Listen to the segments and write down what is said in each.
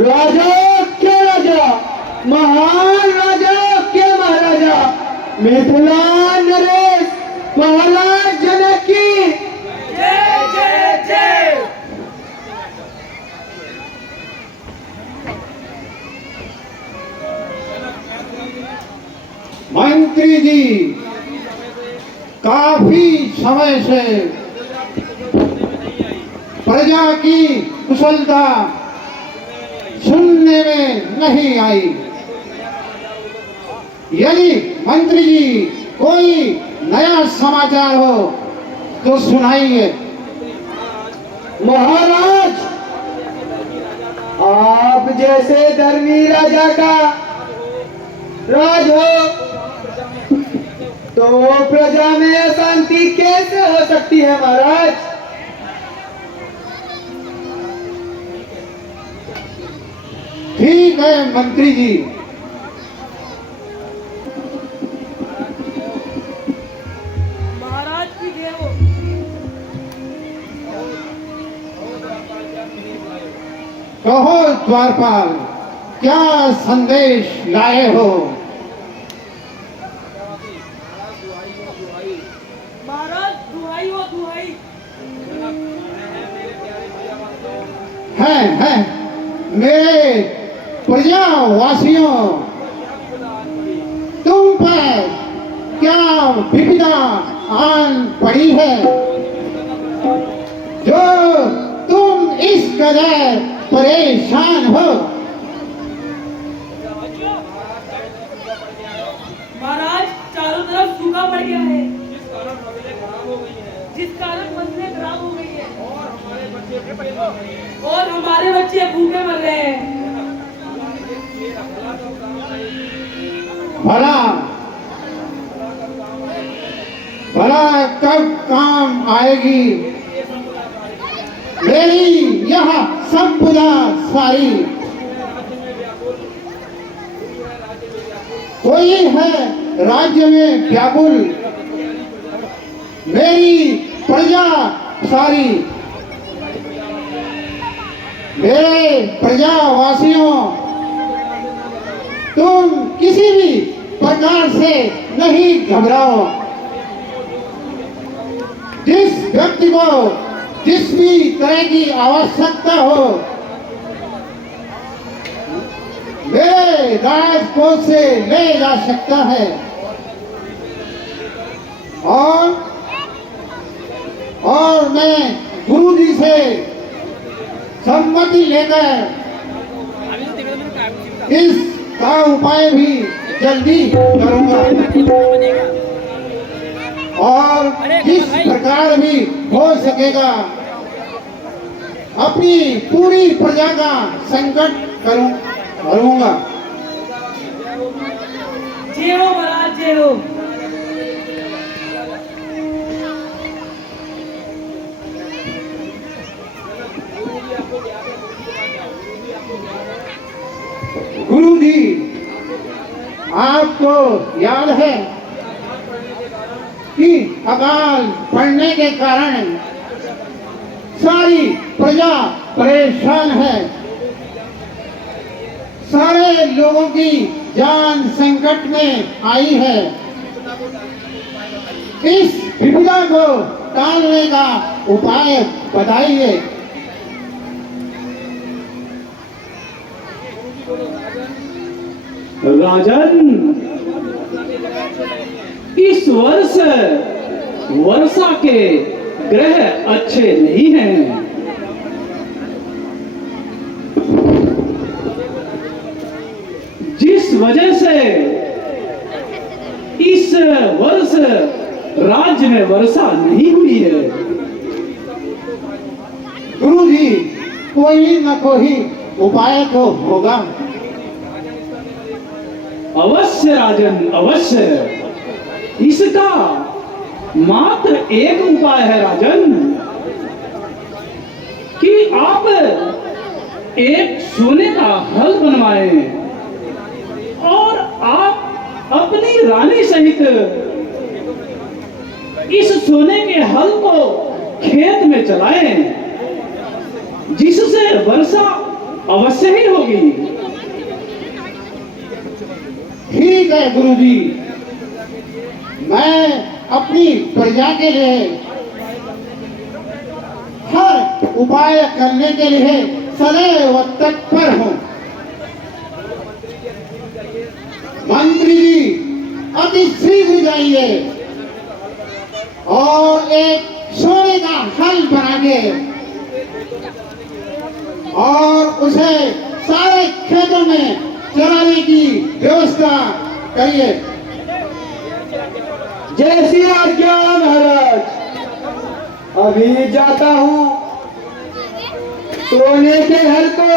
राजा के राजा, महान राजा के महाराजा, मिथिला नरेश महाराज जनक की जय जय जय। मंत्री जी काफी समय से प्रजा की कुशलता सुनने में नहीं आई। यदि मंत्री जी कोई नया समाचार हो तो सुनाइए। महाराज, आप जैसे धर्मी राजा का राज हो तो प्रजा में अशांति कैसे हो सकती है महाराज? ठीक है मंत्री जी, महाराज की जय हो। कहो द्वारपाल, क्या संदेश लाए हो? महाराज दुहाई हो दुहाई। है मेरे प्रजावासियों, तुम पर क्या विपदा आन पड़ी है जो तुम इस कदर परेशान हो? महाराज चारों तरफ सूखा पड़ गया है, जिस कारण फसलें खराब हो गई है और हमारे बच्चे भूखे मर रहे हैं। भला भला कब काम आएगी मेरी यह संपदा सारी? कोई है राज्य में व्याकुल, मेरी प्रजा सारी। मेरे प्रजावासियों, तुम किसी भी प्रकार से नहीं घबराओ। जिस व्यक्ति को जिस भी तरह की आवश्यकता हो मेरे राजकोष से ले जा सकता है और मैं गुरु जी से सम्मति लेकर इसका उपाय भी जल्दी करूंगा और जिस प्रकार भी हो सकेगा अपनी पूरी प्रजा का संकट करूंगा। जय हो महाराज, जय हो। गुरु जी, आपको याद है कि अकाल पड़ने के कारण सारी प्रजा परेशान है। सारे लोगों की जान संकट में आई है। इस विपदा को टालने का उपाय बताइए। राजन, इस वर्ष वर्षा के ग्रह अच्छे नहीं हैं। जिस वजह से इस वर्ष राज्य में वर्षा नहीं हुई है। गुरु जी, कोई न कोई उपाय तो होगा। अवश्य राजन, अवश्य। इसका मात्र एक उपाय है राजन, कि आप एक सोने का हल बनवाएं और आप अपनी रानी सहित इस सोने के हल को खेत में चलाएं, जिससे वर्षा अवश्य ही होगी। ठीक है गुरुजी, मैं अपनी प्रजा के लिए हर उपाय करने के लिए सदैव तत्पर हूँ। मंत्री जी अति शीघ्र जाइए और एक सोने का हल बना के और उसे सारे खेतों में चराने की व्यवस्था करिए। जैसी आज्ञा महाराज। अभी जाता हूँ, सोने के हल को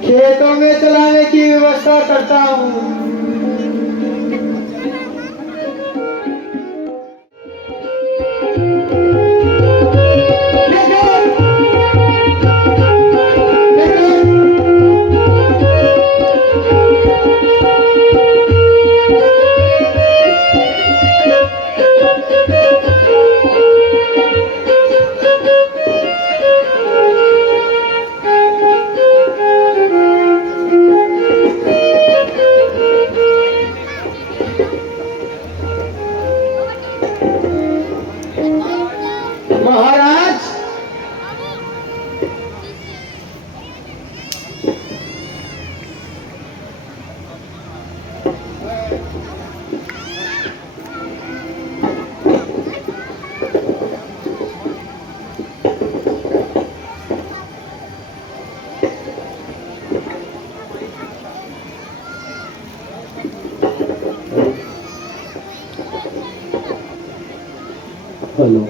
खेतों में चलाने की व्यवस्था करता हूँ। महाराज, हेलो,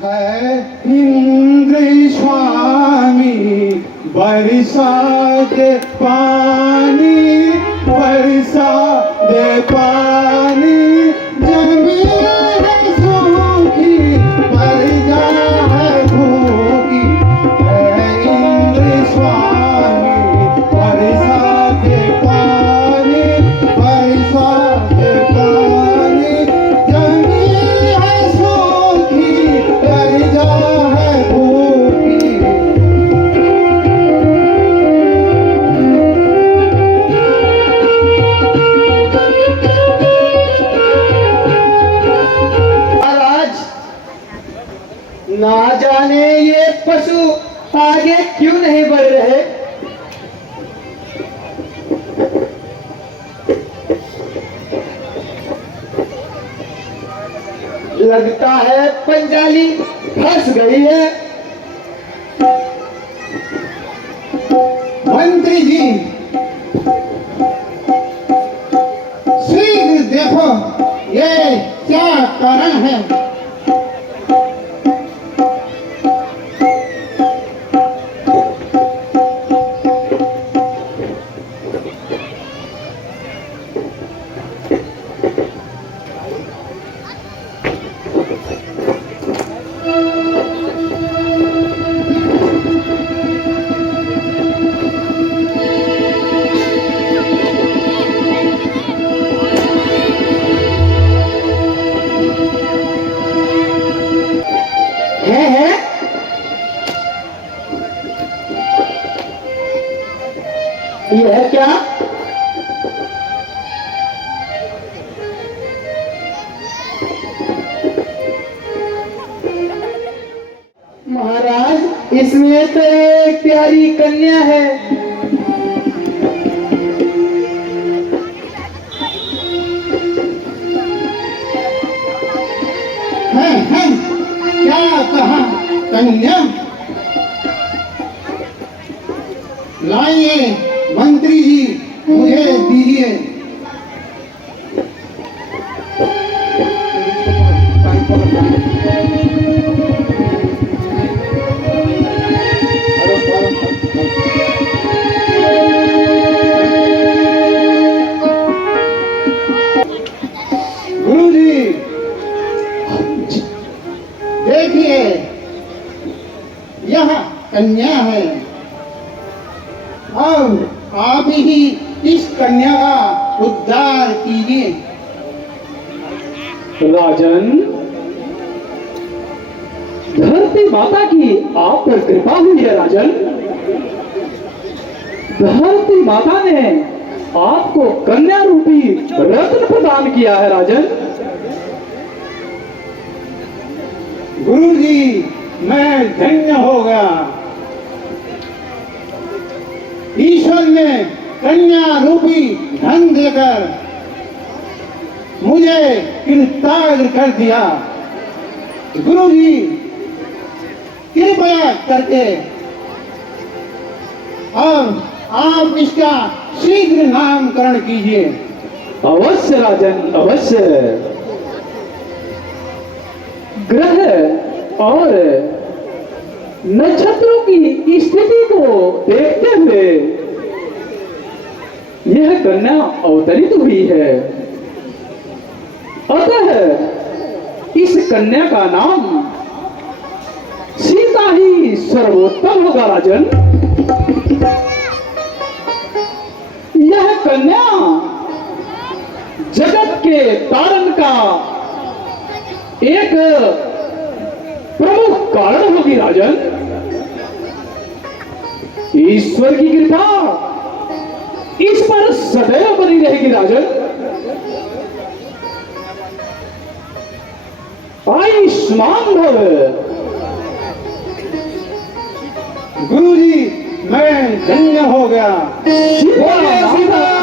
है इंद्र स्वामी बरसा दे पानी, बरसा दे पानी, जमीन है सूखी प्रजा है भूखी। है इंद्र स्वामी बरसा दे पानी, बरसा दे पानी, जमीन है सूखी प्रजा है भूखी। महाराज, ना जाने ये पशु आगे क्यों नहीं बढ़ रहे। लगता है पंजाली फंस गई है। मंत्री जी शीघ्र देखो ये क्या कारण है। है यह क्या। महाराज, इसमें तो एक प्यारी कन्या है। है क्या कहा कन्या। लाइए मंत्री जी, मुझे दीजिए। गुरुजी देखिए, यह कन्या है और आप ही इस कन्या का उद्धार कीजिए। राजन, धरती माता की आप पर कृपा हुई है राजन। धरती माता ने आपको कन्या रूपी रत्न प्रदान किया है राजन। गुरुजी, मैं धन्य हो गया। ईश्वर ने कन्या रूपी धन देकर मुझे कृतार्थ कर दिया। गुरुजी, कृपया करके अब आप इसका शीघ्र नामकरण कीजिए। अवश्य राजन, अवश्य। ग्रह और नक्षत्रों की स्थिति को देखते हुए यह कन्या अवतरित हुई है। अतः इस कन्या का नाम सीता ही सर्वोत्तम होगा राजन। यह कन्या जगत के तारण का एक प्रमुख कारण होगी राजन। ईश्वर की कृपा इस पर सदैव बनी रहेगी राजन। आयुष्मान भव। गुरुजी, मैं धन्य हो गया। बोले सीता